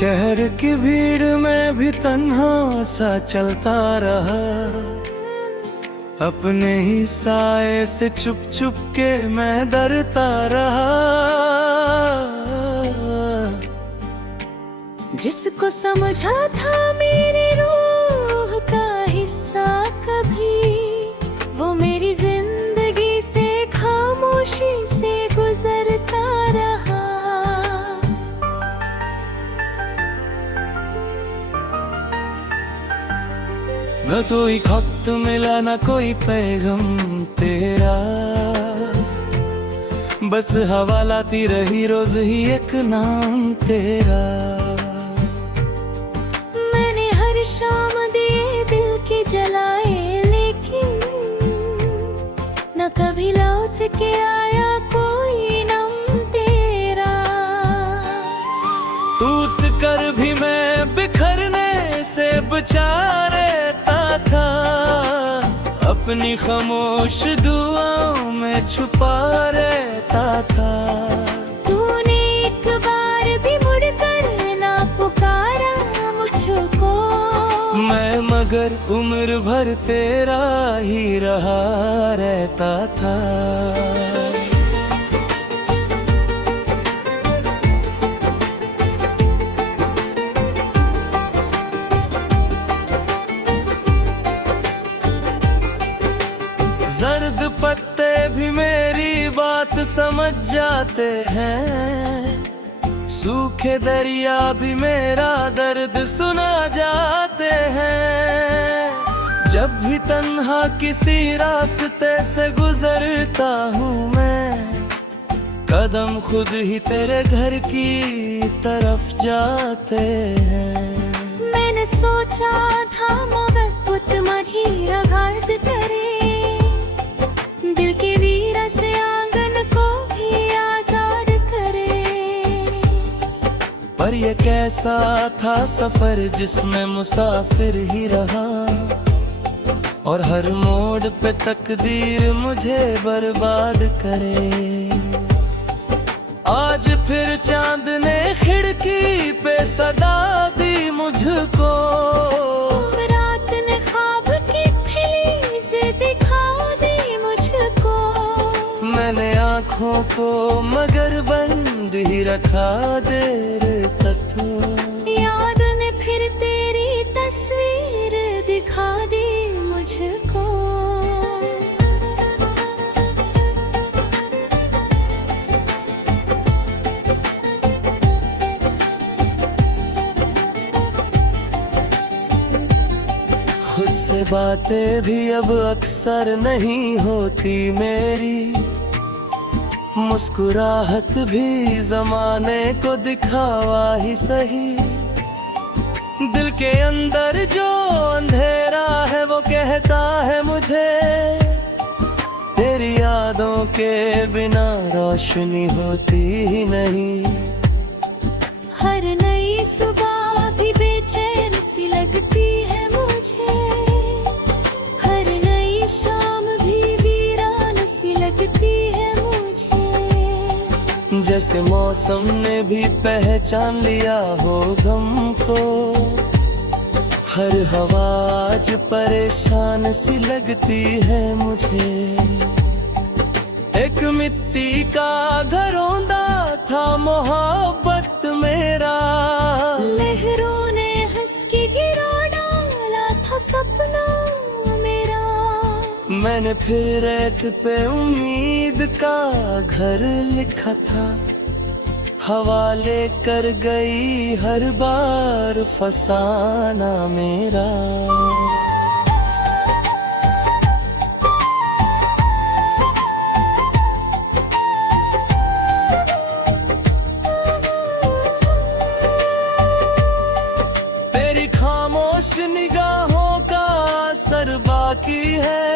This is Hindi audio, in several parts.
शहर की भीड़ में भी तन्हा सा चलता रहा, अपने ही साए से चुप चुप के मैं डरता रहा। जिसको समझा था मेरी रूह का हिस्सा कभी, वो मेरी जिंदगी से खामोशी से गुजरता रहा। न कोई खत मिला न कोई पैगाम तेरा, बस हवा लाती रही रोज ही एक नाम तेरा। मैंने हर शाम दिए दिल के जलाए, लेकिन न कभी लौट के आया कोई नम तेरा। टूट कर भी मैं बिखरने से बचा रहता था, अपनी खामोश दुआओं में छुपा रहता था। तूने एक बार भी मुड़कर ना पुकारा मुझको, मैं मगर उम्र भर तेरा ही रहा रहता था। जर्द पत्ते भी मेरी बात समझ जाते हैं, सूखे दरिया भी मेरा दर्द सुना जाते हैं। जब भी तन्हा किसी रास्ते से गुजरता हूँ मैं, कदम खुद ही तेरे घर की तरफ जाते हैं। मैंने सोचा था मोहब्बत माझी आघात करे, दिल के वीरा से आंगन को भी आजाद करे। पर ये कैसा था सफर जिसमें मुसाफिर ही रहा, और हर मोड़ पे तकदीर मुझे बर्बाद करे। आज फिर चांद ने खिड़की पे सदा दी मुझको, रात ने ख्वाब की फिली से दिखा दी मुझको। मैंने आँखों को मगर बंद ही रखा देर तक तो। याद ने फिर तेरी तस्वीर दिखा दी मुझको। खुद से बातें भी अब अक्सर नहीं होती मेरी, मुस्कुराहट भी जमाने को दिखावा ही सही। दिल के अंदर जो अंधेरा है वो कहता है मुझे, तेरी यादों के बिना रोशनी होती ही नहीं। हर नई सुबह भी बेचैन सी लगती है मुझे, हर नई शाम भी वीरान सी लगती है मुझे। जैसे मौसम ने भी पहचान लिया हो गम को, हर हवा आज परेशान सी लगती है मुझे। एक मिट्टी का घरौंदा था मोहब्बत मेरा, लहरों ने हंस के गिरा डाला था सपना मेरा। मैंने फिर रेत पे उम्मीद का घर लिखा था, हवा लेकर गई हर बार फसाना मेरा। तेरी खामोश निगाहों का असर बाकी है,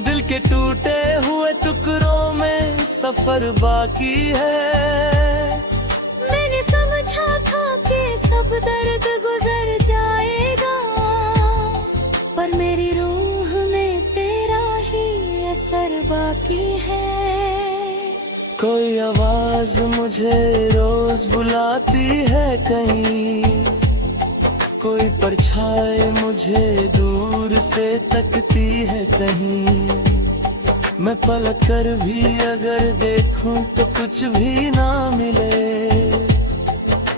दिल के टूटे हुए टुकड़ों में सफर बाकी है। मैंने समझा था कि सब दर्द गुजर जाएगा, पर मेरी रूह में तेरा ही असर बाकी है। कोई आवाज मुझे रोज बुलाती है कहीं, कोई परछाई मुझे दूर से तकती है कहीं। मैं पलट कर भी अगर देखूं तो कुछ भी ना मिले,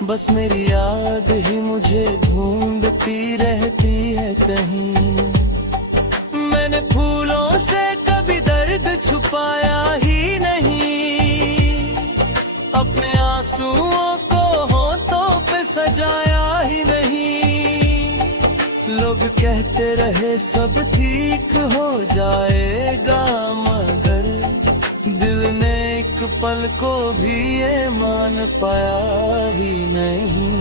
बस मेरी याद ही मुझे ढूंढती रहती है कहीं। मैंने फूलों से कभी दर्द छुपाया ही नहीं, अपने आंसुओं को होठों पे सजाया ही नहीं। लोग कहते रहे सब ठीक हो जाएगा, मगर दिल ने एक पल को भी ये मान पाया ही नहीं।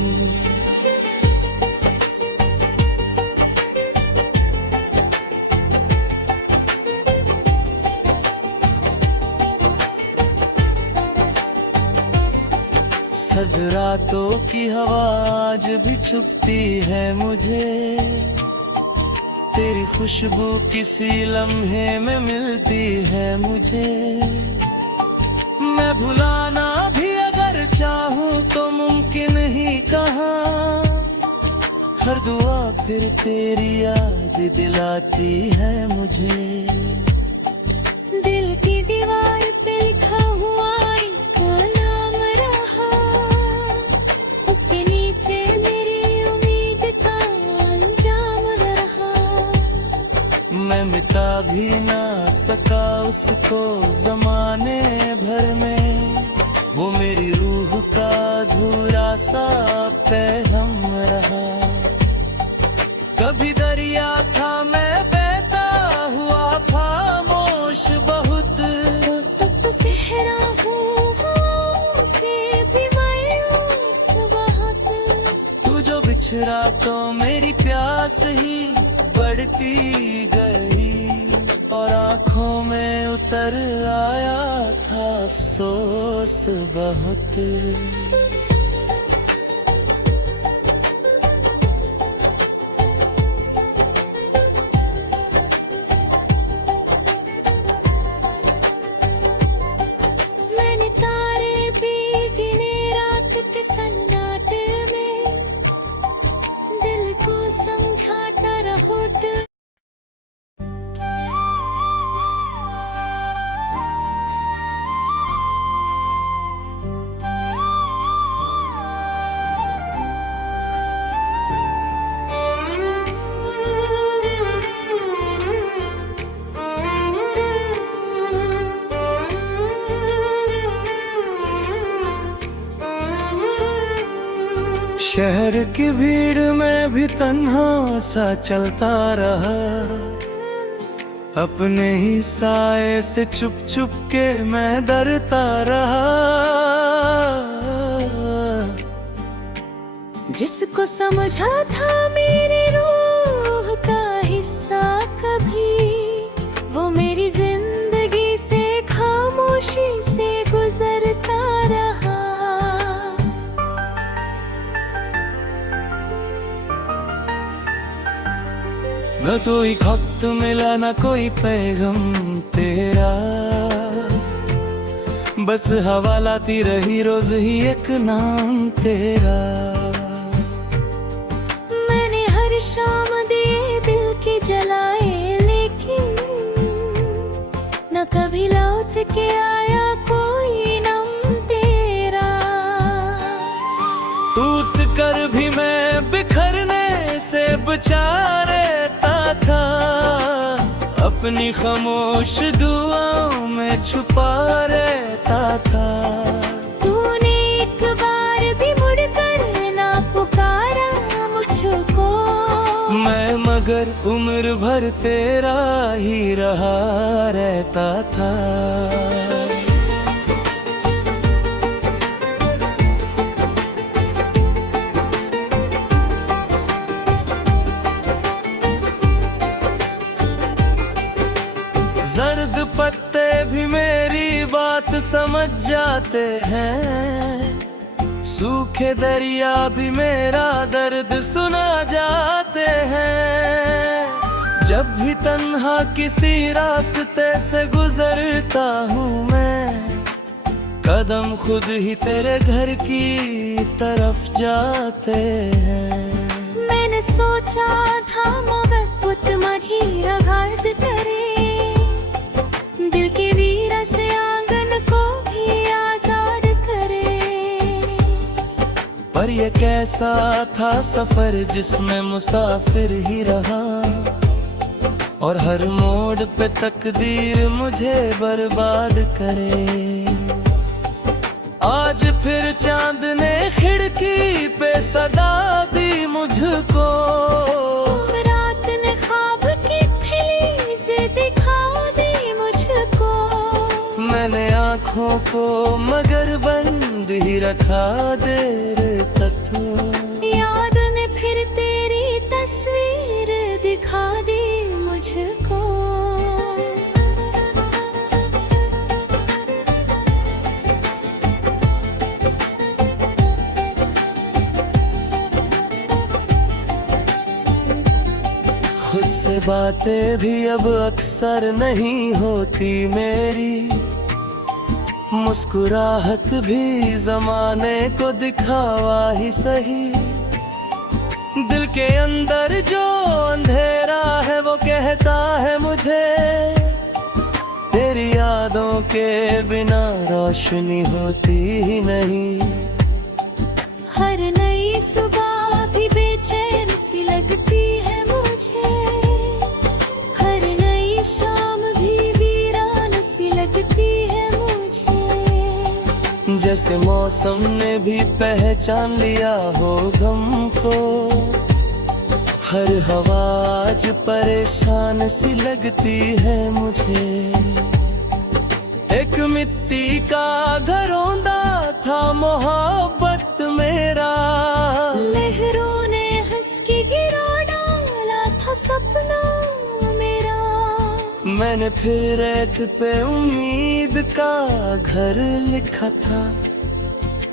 सर्द रातों की हवा आज भी छुपती है मुझे, तेरी खुशबू किसी लम्हे में मिलती है मुझे। मैं भुलाना भी अगर चाहूँ तो मुमकिन ही कहाँ, हर दुआ फिर तेरी याद दिलाती है मुझे। दिल की दीवार पे लिखा हुआ मैं मिटा भी ना सका उसको ज़माने भर में, वो मेरी रूह का अधूरा सा पैगाम रहा। कभी दरिया था मैं बहता हुआ खामोश बहुत, तो सहरा हूँ से भी मायूस बहुत। तू जो बिछड़ा तो मेरी प्यास ही बढ़ती गई, और आँखों में उतर आया था अफसोस बहुत। मैंने तारे भी गिने रात के सन्नाटे में, दिल को समझाता रहो। शहर की भीड़ में भी तन्हा सा चलता रहा, अपने ही साए से चुप चुप के मैं डरता रहा। जिसको समझा था मेरी रूह का हिस्सा कभी, वो मेरी जिंदगी से खामोशी से गुजरता रहा। न कोई खत मिला न कोई पैगाम तेरा, बस हवा लाती रही रोज ही एक नाम तेरा। मैंने हर शाम दिए दिल की जलाए, लेकिन न कभी लौट के आया कोई नाम तेरा। टूट कर भी मैं बिखरने से बचा रहता था, अपनी खामोश दुआओं में छुपा रहता था। तूने एक बार भी मुड़कर ना पुकारा मुझको, मैं मगर उम्र भर तेरा ही रहा रहता था। जर्द पत्ते भी मेरी बात समझ जाते हैं, सूखे दरिया भी मेरा दर्द सुना जाते हैं। जब भी तन्हा किसी रास्ते से गुजरता हूँ मैं, कदम खुद ही तेरे घर की तरफ जाते हैं। मैंने सोचा था मोहब्बत माझी आघात करे, दिल के वीरा से आंगन को भी आजाद करे। पर ये कैसा था सफर जिसमें मुसाफिर ही रहा, और हर मोड़ पे तकदीर मुझे बर्बाद करे। आज फिर चांद ने खिड़की पे सदा दी मुझको, रात ने ख्वाब की फिलीज दिखा दी मुझको। मैंने आँखों को मगर बंद ही रखा देर तक तो। याद ने फिर तेरी तस्वीर दिखा दी मुझको। खुद से बातें भी अब अक्सर नहीं होती मेरी, मुस्कुराहट भी जमाने को दिखावा ही सही। दिल के अंदर जो अंधेरा है वो कहता है मुझे, तेरी यादों के बिना रोशनी होती ही नहीं। हर नई सुबह भी बेचैन सी लगती है मुझे, हर नई शाम भी वीरान सी लगती है मुझे। जैसे मौसम ने भी पहचान लिया हो गम को, हर हवा आज परेशान सी लगती है मुझे। एक मिट्टी का घरौंदा था मोहब्बत मेरा, लहरों ने हंस के गिरा डाला था सपना मेरा। मैंने फिर रेत पे उम्मीद का घर लिखा था,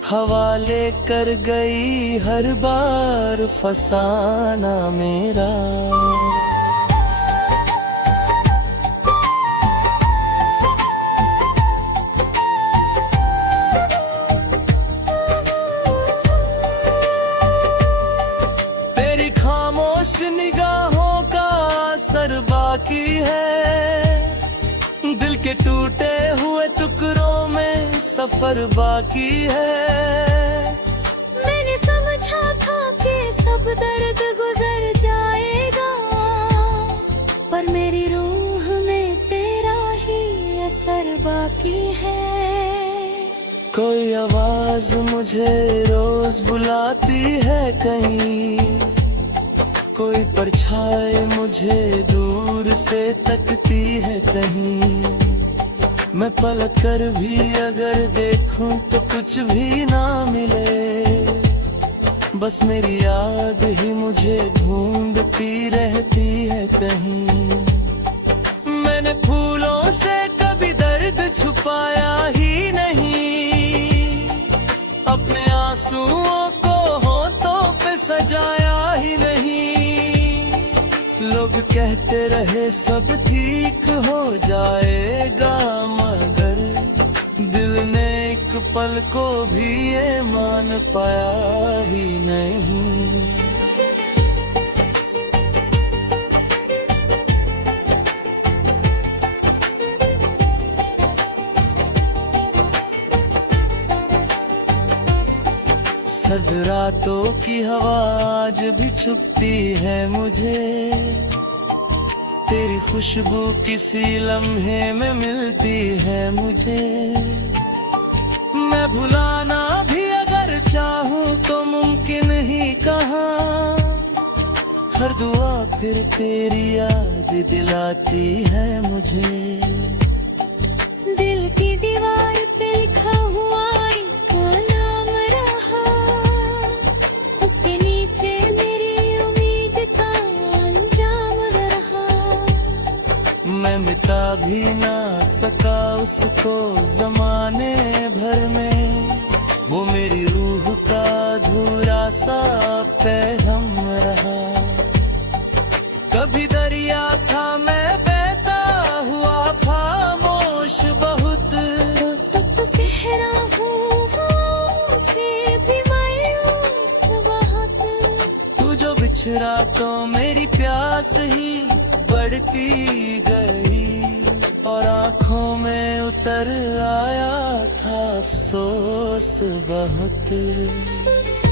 हवा लेकर गई हर बार फसाना मेरा। तेरी खामोश निगाहों का असर बाकी है, दिल के टूटे हुए टुकड़ों में सफर बाकी है। मैंने समझा था कि सब दर्द गुजर जाएगा, पर मेरी रूह में तेरा ही असर बाकी है। कोई आवाज मुझे रोज बुलाती है कहीं, कोई परछाई मुझे दूर से तकती है कहीं। मैं पलट कर भी अगर देखूं तो कुछ भी ना मिले, बस मेरी याद ही मुझे ढूंढती रहती है कहीं। मैंने फूलों से कभी दर्द छुपाया ही नहीं, अपने आंसुओं को होठों पे सजाया ही नहीं। लोग कहते रहे सब ठीक हो जाएगा, मगर दिल ने एक पल को भी ये मान पाया ही नहीं। सर्द रातों की हवा आज भी चुभती है मुझे, तेरी खुशबू किसी लम्हे में मिलती है मुझे। मैं भुलाना भी अगर चाहूँ तो मुमकिन ही कहाँ, हर दुआ फिर तेरी याद दिलाती है मुझे। दिल की दीवार पे लिखा हुआ एक नाम रहा, उसके नीचे मेरी उम्मीद का अंजाम रहा। मैं मिटा भी ना सका उसको जमाने भर में, वो मेरी रूह का अधूरा सा पैगाम रहा। कभी दरिया था मैं बहता हुआ खामोश बहुत, तो सेहरा प्यास ही बढ़ती गई और आंखों में उतर आया था अफसोस बहुत।